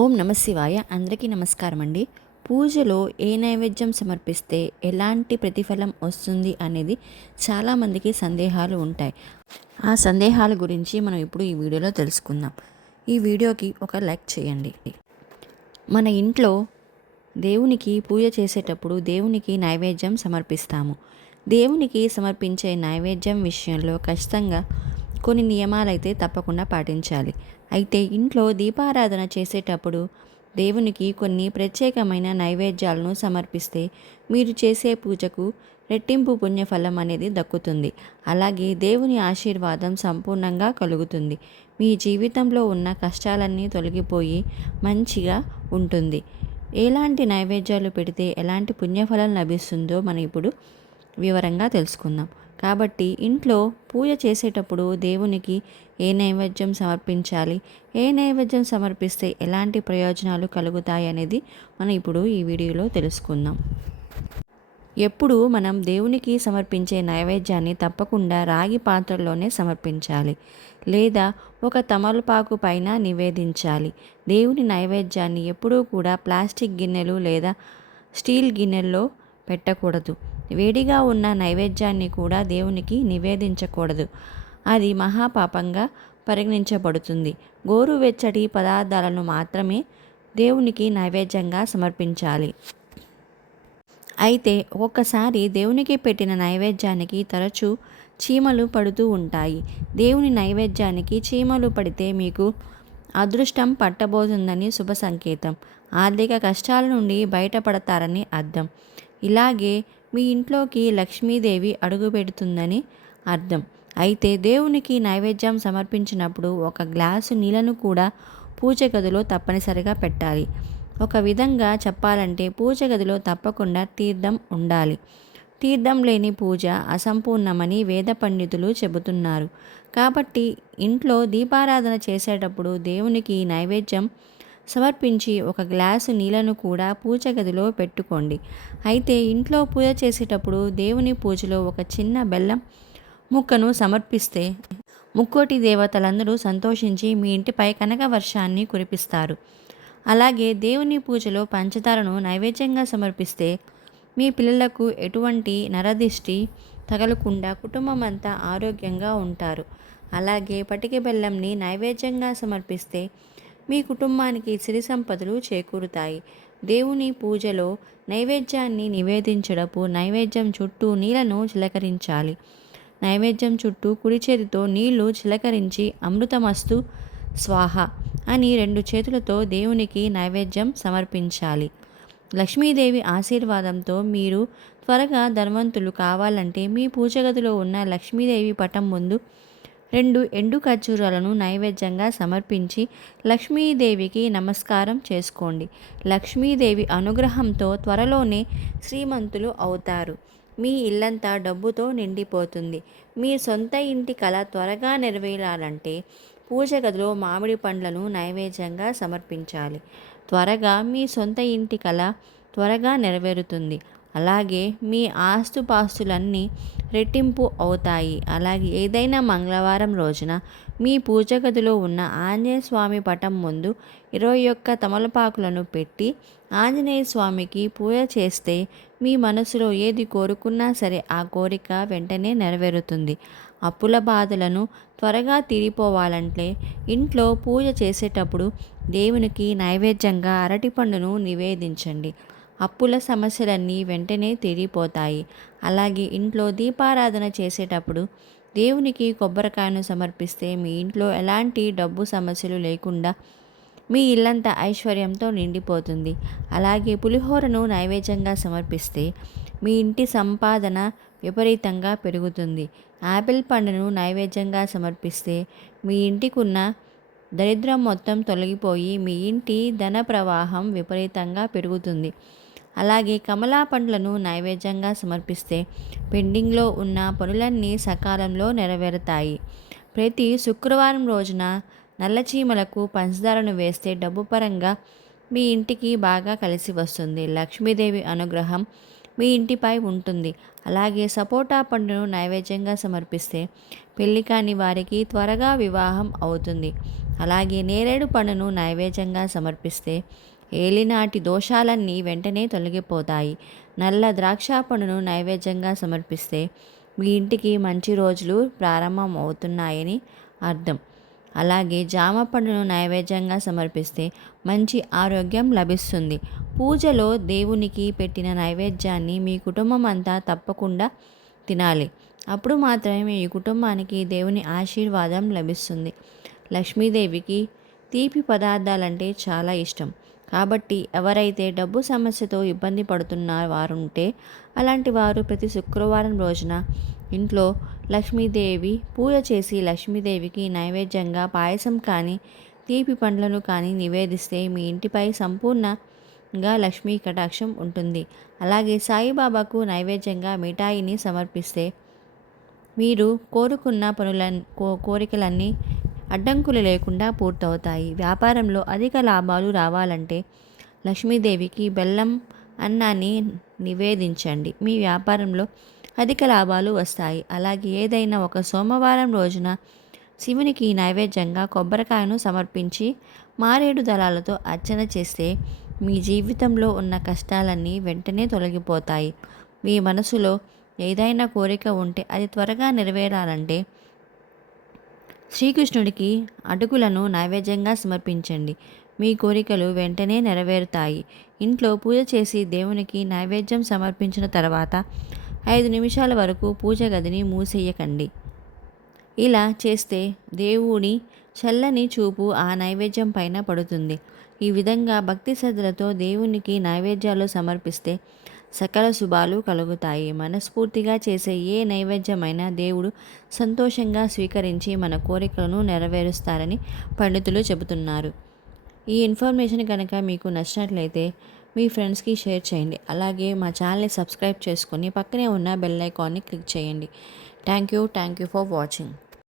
ఓం నమ శివాయ. అందరికీ నమస్కారం అండి. పూజలో ఏ నైవేద్యం సమర్పిస్తే ఎలాంటి ప్రతిఫలం వస్తుంది అనేది చాలామందికి సందేహాలు ఉంటాయి. ఆ సందేహాల గురించి మనం ఇప్పుడు ఈ వీడియోలో తెలుసుకుందాం. ఈ వీడియోకి ఒక లైక్ చేయండి. మన ఇంట్లో దేవునికి పూజ చేసేటప్పుడు దేవునికి నైవేద్యం సమర్పిస్తాము. దేవునికి సమర్పించే నైవేద్యం విషయంలో ఖచ్చితంగా కొన్ని నియమాలైతే తప్పకుండా పాటించాలి. అయితే ఇంట్లో దీపారాధన చేసేటప్పుడు దేవునికి కొన్ని ప్రత్యేకమైన నైవేద్యాలను సమర్పిస్తే మీరు చేసే పూజకు రెట్టింపు పుణ్యఫలం అనేది దక్కుతుంది. అలాగే దేవుని ఆశీర్వాదం సంపూర్ణంగా కలుగుతుంది. మీ జీవితంలో ఉన్న కష్టాలన్నీ తొలగిపోయి మంచిగా ఉంటుంది. ఎలాంటి నైవేద్యాలు పెడితే ఎలాంటి పుణ్యఫలం లభిస్తుందో మనం ఇప్పుడు వివరంగా తెలుసుకుందాం. కాబట్టి ఇంట్లో పూజ చేసేటప్పుడు దేవునికి ఏ నైవేద్యం సమర్పించాలి, ఏ నైవేద్యం సమర్పిస్తే ఎలాంటి ప్రయోజనాలు కలుగుతాయి అనేది మనం ఇప్పుడు ఈ వీడియోలో తెలుసుకుందాం. ఎప్పుడు మనం దేవునికి సమర్పించే నైవేద్యాన్ని తప్పకుండా రాగి పాత్రలోనే సమర్పించాలి, లేదా ఒక తమలపాకు పైన నివేదించాలి. దేవుని నైవేద్యాన్ని ఎప్పుడూ కూడా ప్లాస్టిక్ గిన్నెలు లేదా స్టీల్ గిన్నెల్లో పెట్టకూడదు. వేడిగా ఉన్న నైవేద్యాన్ని కూడా దేవునికి నివేదించకూడదు. అది మహాపాపంగా పరిగణించబడుతుంది. గోరువెచ్చటి పదార్థాలను మాత్రమే దేవునికి నైవేద్యంగా సమర్పించాలి. అయితే ఒక్కొక్కసారి దేవునికి పెట్టిన నైవేద్యానికి తరచూ చీమలు పడుతూ ఉంటాయి. దేవుని నైవేద్యానికి చీమలు పడితే మీకు అదృష్టం పట్టబోతుందని శుభ సంకేతం. ఆర్థిక కష్టాల నుండి బయటపడతారని అర్థం. ఇలాగే మీ ఇంట్లోకి లక్ష్మీదేవి అడుగుపెడుతుందని అర్థం. అయితే దేవునికి నైవేద్యం సమర్పించినప్పుడు ఒక గ్లాసు నీళ్లను కూడా పూజ గదిలో తప్పనిసరిగా పెట్టాలి. ఒక విధంగా చెప్పాలంటే పూజ గదిలో తప్పకుండా తీర్థం ఉండాలి. తీర్థం లేని పూజ అసంపూర్ణమని వేద పండితులు చెబుతున్నారు. కాబట్టి ఇంట్లో దీపారాధన చేసేటప్పుడు దేవునికి నైవేద్యం సమర్పించి ఒక గ్లాసు నీళ్లను కూడా పూజ గదిలో పెట్టుకోండి. అయితే ఇంట్లో పూజ చేసేటప్పుడు దేవుని పూజలో ఒక చిన్న బెల్లం ముక్కను సమర్పిస్తే ముక్కోటి దేవతలందరూ సంతోషించి మీ ఇంటిపై కనక వర్షాన్ని కురిపిస్తారు. అలాగే దేవుని పూజలో పంచదారను నైవేద్యంగా సమర్పిస్తే మీ పిల్లలకు ఎటువంటి నరదిష్టి తగలకుండా కుటుంబం అంతా ఆరోగ్యంగా ఉంటారు. అలాగే పటిక బెల్లంని నైవేద్యంగా సమర్పిస్తే మీ కుటుంబానికి సిరి సంపదలు చేకూరుతాయి. దేవుని పూజలో నైవేద్యాన్ని నివేదించడపు నైవేద్యం చుట్టూ నీళ్లను చిలకరించాలి. నైవేద్యం చుట్టూ కుడి చేతితో నీళ్లు చిలకరించి అమృతమస్తు స్వాహ అని 2 చేతులతో దేవునికి నైవేద్యం సమర్పించాలి. లక్ష్మీదేవి ఆశీర్వాదంతో మీరు త్వరగా ధనవంతులు కావాలంటే మీ పూజ గదిలో ఉన్న లక్ష్మీదేవి పటం ముందు 2 ఎండు ఖర్జూరాలను నైవేద్యంగా సమర్పించి లక్ష్మీదేవికి నమస్కారం చేసుకోండి. లక్ష్మీదేవి అనుగ్రహంతో త్వరలోనే శ్రీమంతులు అవుతారు. మీ ఇల్లంతా డబ్బుతో నిండిపోతుంది. మీ సొంత ఇంటి కల త్వరగా నెరవేరాలంటే పూజ గదిలో మామిడి పండ్లను నైవేద్యంగా సమర్పించాలి. మీ సొంత ఇంటి కల త్వరగా నెరవేరుతుంది. అలాగే మీ ఆస్తుపాస్తులన్నీ రెట్టింపు అవుతాయి. అలాగే ఏదైనా మంగళవారం రోజున మీ పూజ గదిలో ఉన్న ఆంజనేయ స్వామి పటం ముందు 21 తమలపాకులను పెట్టి ఆంజనేయ స్వామికి పూజ చేస్తే మీ మనసులో ఏది కోరుకున్నా సరే ఆ కోరిక వెంటనే నెరవేరుతుంది. అప్పుల బాధలను త్వరగా తీరిపోవాలంటే ఇంట్లో పూజ చేసేటప్పుడు దేవునికి నైవేద్యంగా అరటిపండును నివేదించండి. అప్పుల సమస్యలన్నీ వెంటనే తీరిపోతాయి. అలాగే ఇంట్లో దీపారాధన చేసేటప్పుడు దేవునికి కొబ్బరికాయను సమర్పిస్తే మీ ఇంట్లో ఎలాంటి డబ్బు సమస్యలు లేకుండా మీ ఇల్లంతా ఐశ్వర్యంతో నిండిపోతుంది. అలాగే పులిహోరను నైవేద్యంగా సమర్పిస్తే మీ ఇంటి సంపాదన విపరీతంగా పెరుగుతుంది. యాపిల్ పండును నైవేద్యంగా సమర్పిస్తే మీ ఇంటికున్న దరిద్రం మొత్తం తొలగిపోయి మీ ఇంటి ధన ప్రవాహం విపరీతంగా పెరుగుతుంది. అలాగే కమలా పండ్లను నైవేద్యంగా సమర్పిస్తే పెండింగ్లో ఉన్న పనులన్నీ సకాలంలో నెరవేరుతాయి. ప్రతి శుక్రవారం రోజున నల్లచీమలకు పంచదారను వేస్తే డబ్బు పరంగా మీ ఇంటికి బాగా కలిసి వస్తుంది. లక్ష్మీదేవి అనుగ్రహం మీ ఇంటిపై ఉంటుంది. అలాగే సపోటా పండును నైవేద్యంగా సమర్పిస్తే పెళ్లి కాని వారికి త్వరగా వివాహం అవుతుంది. అలాగే నేరేడు పండును నైవేద్యంగా సమర్పిస్తే ఏలినాటి దోషాలన్నీ వెంటనే తొలగిపోతాయి. నల్ల ద్రాక్ష పండును నైవేద్యంగా సమర్పిస్తే మీ ఇంటికి మంచి రోజులు ప్రారంభం అవుతున్నాయని అర్థం. అలాగే జామ పండును నైవేద్యంగా సమర్పిస్తే మంచి ఆరోగ్యం లభిస్తుంది. పూజలో దేవునికి పెట్టిన నైవేద్యాన్ని మీ కుటుంబం అంతా తప్పకుండా తినాలి. అప్పుడు మాత్రమే మీ కుటుంబానికి దేవుని ఆశీర్వాదం లభిస్తుంది. లక్ష్మీదేవికి తీపి పదార్థాలంటే చాలా ఇష్టం. కాబట్టి ఎవరైతే డబ్బు సమస్యతో ఇబ్బంది పడుతున్న వారుంటే అలాంటి వారు ప్రతి శుక్రవారం రోజున ఇంట్లో లక్ష్మీదేవి పూజ చేసి లక్ష్మీదేవికి నైవేద్యంగా పాయసం కానీ తీపి పండ్లను కానీ నివేదిస్తే మీ ఇంటిపై సంపూర్ణంగా లక్ష్మీ కటాక్షం ఉంటుంది. అలాగే సాయిబాబాకు నైవేద్యంగా మిఠాయిని సమర్పిస్తే మీరు కోరుకున్న కోరికలన్నీ అడ్డంకులు లేకుండా పూర్తవుతాయి. వ్యాపారంలో అధిక లాభాలు రావాలంటే లక్ష్మీదేవికి బెల్లం అన్నాన్ని నివేదించండి. మీ వ్యాపారంలో అధిక లాభాలు వస్తాయి. అలాగే ఏదైనా ఒక సోమవారం రోజున శివునికి నైవేద్యంగా కొబ్బరికాయను సమర్పించి మారేడు దళాలతో అర్చన చేస్తే మీ జీవితంలో ఉన్న కష్టాలన్నీ వెంటనే తొలగిపోతాయి. మీ మనసులో ఏదైనా కోరిక ఉంటే అది త్వరగా నెరవేరాలంటే శ్రీకృష్ణుడికి అటుకులను నైవేద్యంగా సమర్పించండి. మీ కోరికలు వెంటనే నెరవేరుతాయి. ఇంట్లో పూజ చేసి దేవునికి నైవేద్యం సమర్పించిన తర్వాత 5 నిమిషాల వరకు పూజ గదిని మూసేయకండి. ఇలా చేస్తే దేవుని చల్లని చూపు ఆ నైవేద్యం పైన పడుతుంది. ఈ విధంగా భక్తి శ్రద్ధలతో దేవునికి నైవేద్యాలు సమర్పిస్తే సకల శుభాలు కలుగుతాయి. మనస్ఫూర్తిగా చేసే ఏ నైవేద్యమైనా దేవుడు సంతోషంగా స్వీకరించి మన కోరికలను నెరవేరుస్తారని పండితులు చెబుతున్నారు. ఈ ఇన్ఫర్మేషన్ కనుక మీకు నచ్చినట్లయితే మీ ఫ్రెండ్స్కి షేర్ చేయండి. అలాగే మా ఛానల్ని సబ్స్క్రైబ్ చేసుకొని పక్కనే ఉన్న బెల్ ఐకాన్ని క్లిక్ చేయండి. Thank you for watching.